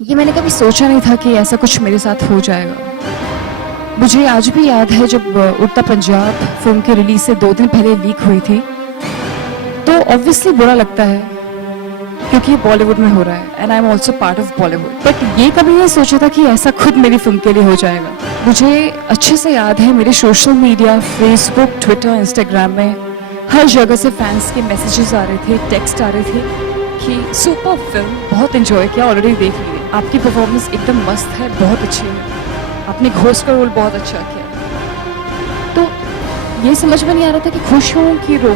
ये मैंने कभी सोचा नहीं था कि ऐसा कुछ मेरे साथ हो जाएगा। मुझे आज भी याद है जब उड़ता पंजाब फिल्म की रिलीज से 2 दिन पहले लीक हुई थी, तो ऑब्वियसली बुरा लगता है क्योंकि ये बॉलीवुड में हो रहा है and I am also part of Bollywood. But ये कभी नहीं सोचा था कि ऐसा खुद मेरी फिल्म के लिए हो जाएगा। मुझे अच्छे से याद है मेरे social media, Facebook, Twitter, Instagram में हर जगह से फैंस के मैसेजेस आ रहे थे, टेक्स्ट आ रहे थे कि सुपर फिल्म, बहुत एंजॉय किया, ऑलरेडी देख ली, आपकी परफॉर्मेंस एकदम मस्त है, बहुत अच्छी है, आपने घोष का रोल बहुत अच्छा किया। तो ये समझ में नहीं आ रहा था कि खुश हूँ कि रो।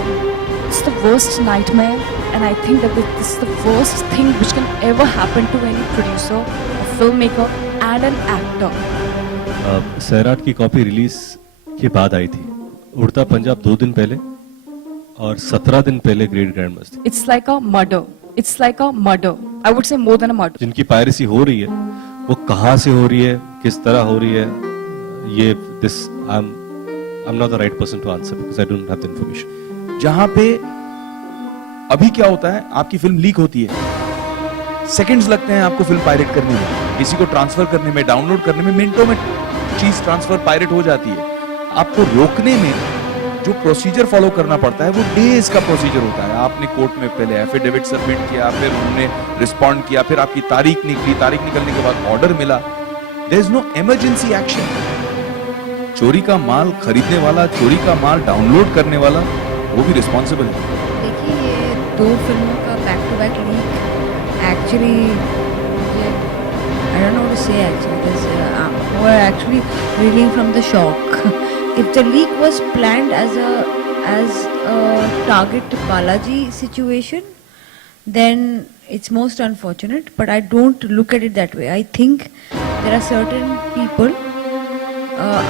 It's the worst nightmare and I think that this is the worst thing which can ever happen to any producer, a film maker and an actor. Sairat की कॉपी रिलीज के बाद आई थी, उड़ता पंजाब 2 दिन पहले और 17 दिन पहले ग्रेट ग्रैंड मस्ती। It's like a murder, it's like a murder, I would say more than a murder. जिनकी पायरेसी हो रही है वो कहाँ से हो रही है, किस तरह हो रही है, ये this I am not the right person to answer because I don't have the information. जहां पे अभी क्या होता है, आपकी फिल्म लीक होती है, सेकंड्स लगते हैं आपको फिल्म पायरेट करने में, किसी को ट्रांसफर करने में, डाउनलोड करने में, मिनटों में चीज ट्रांसफर पायरेट हो जाती है। आपको रोकने में जो प्रोसीजर फॉलो करना पड़ता है वो डेज का प्रोसीजर होता है। आपने कोर्ट में पहले एफिडेविट सबमिट किया, फिर उन्होंने रिस्पॉन्ड किया, फिर आपकी तारीख निकली, तारीख निकलने के बाद ऑर्डर मिला। There is no emergency action. चोरी का माल खरीदने वाला, चोरी का माल डाउनलोड करने वाला, वो भी रिस्पॉन्सिबल है। देखिए, ये 2 फिल्मों का back to back leak actually, I don't know what to say actually, because we're actually reeling from the shock. If the leak was planned as a target Balaji situation, then it's most unfortunate, but I don't look at it that way. I think there are certain people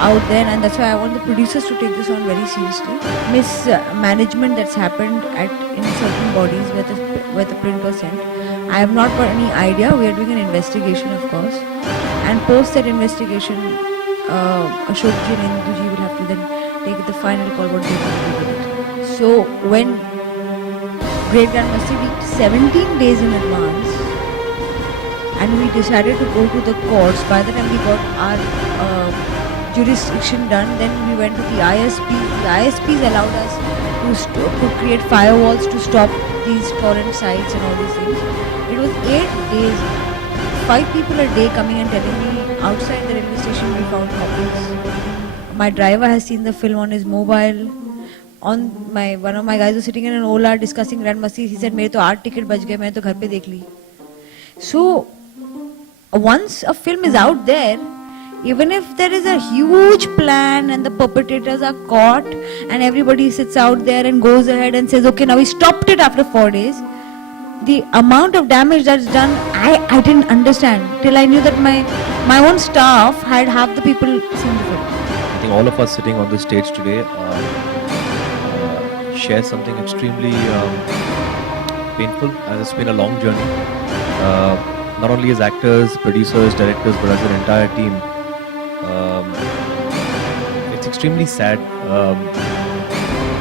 out there, and that's why I want the producers to take this on very seriously. Mismanagement that's happened in certain bodies where the print was sent. I have not got any idea. We are doing an investigation, of course, and post that investigation, Ashok ji and Indu ji will have to then take the final call what they want to do with it. So when Great Grand Masti leaked 17 days in advance, and we decided to go to the courts, by the time we got our jurisdiction done, then we went to the ISP. The ISPs allowed us to create firewalls to stop these torrent sites and all these things. It was 8 days, 5 people a day coming and telling me outside the railway station we found copies. My driver has seen the film on his mobile. One of my guys was sitting in an Ola discussing Grand Masti. He said, "मेरे तो 8 ticket बच गए, मैंने तो घर पे देख ली." So once a film is out there, even if there is a huge plan and the perpetrators are caught and everybody sits out there and goes ahead and says, okay, now we stopped it after 4 days, the amount of damage that's done, I didn't understand till I knew that my own staff had half the people seen the film. I think all of us sitting on this stage today share something extremely painful, as it's been a long journey. Not only as actors, producers, directors, but as an entire team. It's extremely sad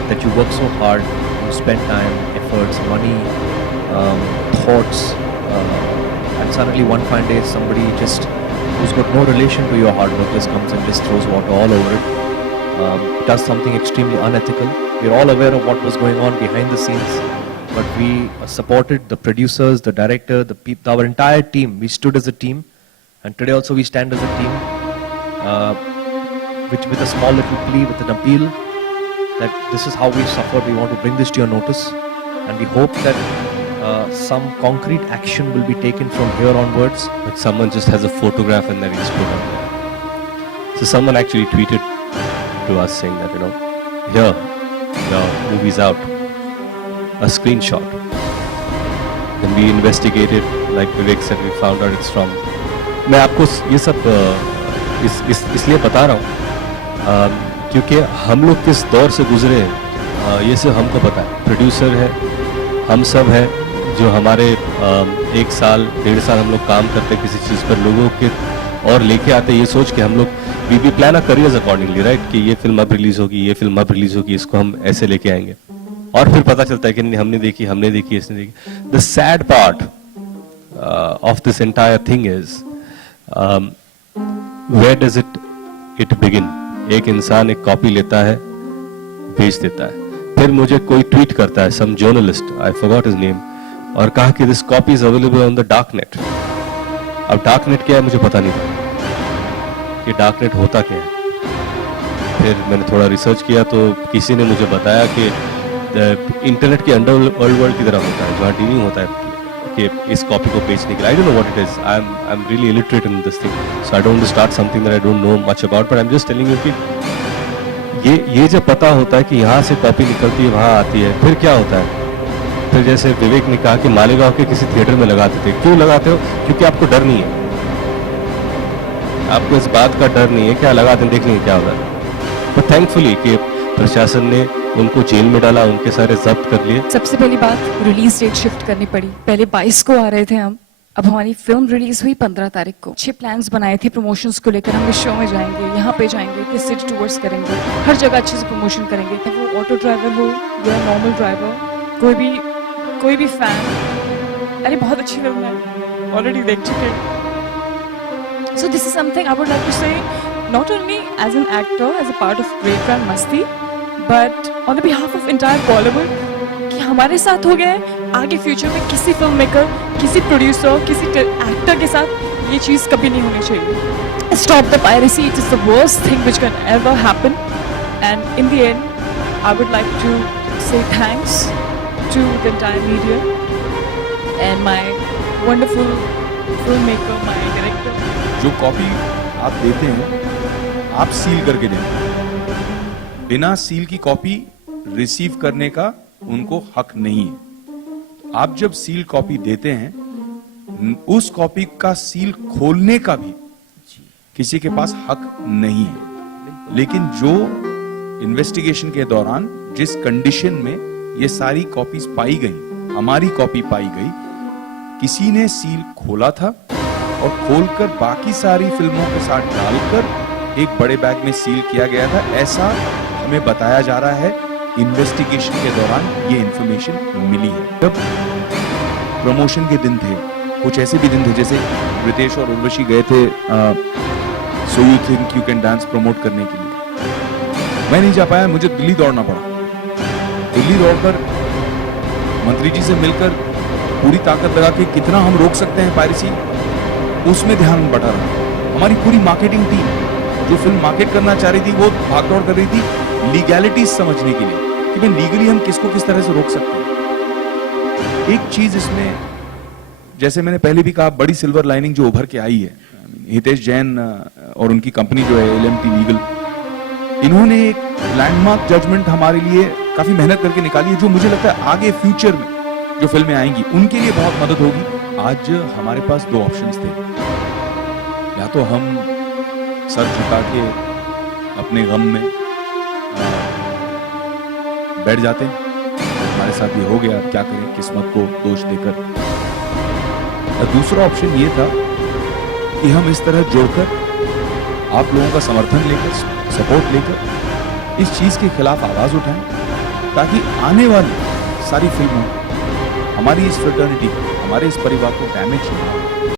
that you work so hard, you spend time, efforts, money, thoughts, and suddenly one fine day somebody just who's got no relation to your hard work just comes and just throws water all over it. Does something extremely unethical. We're all aware of what was going on behind the scenes, but we supported the producers, the director, our entire team. We stood as a team, and today also we stand as a team. With a small little plea, with an appeal that this is how we suffered. We want to bring this to your notice, and we hope that some concrete action will be taken from here onwards. But someone just has a photograph and then he's put on there. So someone actually tweeted to us saying that, here, the movie's out, a screenshot. Then we investigated, like Vivek said, we found out it's from. मैं आपको ये सब इसलिए बता रहा हूँ क्योंकि हम लोग किस दौर से गुजरे ये सब हमको पता है। प्रोड्यूसर है, हम सब हैं जो हमारे 1 साल 1.5 साल हम लोग काम करते किसी चीज़ पर, लोगों के और लेके आते ये सोच के हम लोग we plan our careers accordingly, right, कि ये फिल्म अब रिलीज होगी, ये फिल्म अब रिलीज होगी, इसको हम ऐसे लेके आएंगे, और फिर पता चलता है कि नहीं हमने देखी इसने देखी। The sad part of this entire thing is, where does it begin? एक इंसान एक कॉपी लेता है, बेच देता है, फिर मुझे कोई ट्वीट करता है, some journalist, I forgot his name, और कहा कि this copy is available on the darknet. अब darknet क्या है मुझे पता नहीं था कि darknet होता क्या है. फिर मैंने थोड़ा रिसर्च किया तो किसी ने मुझे बताया कि इंटरनेट के अंडर वर्ल्ड की तरह होता है, जहाँ डीलिंग होता है कि इस कॉपी को बेचने के लिए. I don't know what it is, I am really illiterate in this thing, so I don't want to start something that I don't know much about, but I am just telling you कि ये जब पता होता है कि यहाँ से copy निकलती है वहाँ आती है, फिर क्या होता है. फिर जैसे विवेक ने कहा कि मालेगांव के किसी थिएटर में लगाते थे. क्यों लगाते हो? क्योंकि आपको डर नहीं है, आपको इस बात का डर नहीं है, क्या लगाते हैं देख लेंगे क्या होता है. बट थैंकफुली कि प्रशासन ने उनको जेल में डाला, उनके सारे जब्त कर लिए. सबसे पहली बात, रिलीज डेट शिफ्ट करनी पड़ी. पहले 22 को आ रहे थे हम, अब हमारी फिल्म रिलीज हुई 15 तारीख को. अच्छे प्लान्स बनाए थे प्रमोशंस को लेकर, हम इस शो में जाएंगे, यहाँ पे जाएंगे, किस सिटी टूर्स करेंगे, हर जगह अच्छे से प्रमोशन करेंगे. वो ऑटो ड्राइवर हो या नॉर्मल ड्राइवर, कोई भी फैन, अरे बहुत अच्छी फिल्म है, ऑलरेडी देख चुके. So this is something I would like to say, not only as an actor, as a part of Great Grand Masti, but on the behalf of entire Bollywood, कि हमारे साथ हो गया है, आगे फ्यूचर में किसी फिल्म मेकर, किसी प्रोड्यूसर, किसी एक्टर के साथ ये चीज़ कभी नहीं होनी चाहिए. Stop the piracy, it is the worst thing which can ever happen. And in the end, I would like to say thanks to the entire media and my wonderful filmmaker, my director. जो copy आप देते हैं आप seal करके देते हैं, बिना seal की कॉपी रिसीव करने का उनको हक नहीं है. आप जब सील कॉपी देते हैं, उस कॉपी का सील खोलने का भी किसी के पास हक नहीं है. लेकिन जो इन्वेस्टिगेशन के दौरान जिस कंडीशन में ये सारी कॉपीज पाई गई, हमारी कॉपी पाई गई, किसी ने सील खोला था और खोलकर बाकी सारी फिल्मों के साथ डालकर एक बड़े बैग में सील किया गया था, ऐसा हमें बताया जा रहा है. इन्वेस्टिगेशन के दौरान ये इंफॉर्मेशन मिली है. जब प्रमोशन के दिन थे, कुछ ऐसे भी दिन थे जैसे रितेश और उर्वशी गए थे so you think you can dance promote करने के लिए. मैं नहीं जा पाया, मुझे दिल्ली दौड़ना पड़ा. दिल्ली दौड़कर मंत्री जी से मिलकर पूरी ताकत लगा के कितना हम रोक सकते हैं पायरेसी, उसमें ध्यान बढ़ा रहा. हमारी पूरी मार्केटिंग टीम जो फिल्म मार्केट करना चाह रही थी वो भागदौड़ कर रही थी लीगैलिटीज समझने के लिए कि भाई लीगली हम किसको किस तरह से रोक सकते हैं. एक चीज इसमें, जैसे मैंने पहले भी कहा, बड़ी सिल्वर लाइनिंग जो उभर के आई है, हितेश जैन और उनकी कंपनी जो है LMT लीगल, इन्होंने एक लैंडमार्क जजमेंट हमारे लिए काफी मेहनत करके निकाली है, जो मुझे लगता है आगे फ्यूचर में जो फिल्में आएंगी उनके लिए बहुत मदद होगी. आज हमारे पास दो ऑप्शंस थे, या तो हम सर झुका के अपने गम में बैठ जाते हैं, हमारे साथ ये हो गया, क्या करें, किस्मत को दोष देकर. दूसरा ऑप्शन ये था कि हम इस तरह जोड़कर आप लोगों का समर्थन लेकर, सपोर्ट लेकर इस चीज के खिलाफ आवाज उठाएं, ताकि आने वाली सारी फिल्मों हमारी इस फ्रेटर्निटी, हमारे इस परिवार को डैमेज ना हो.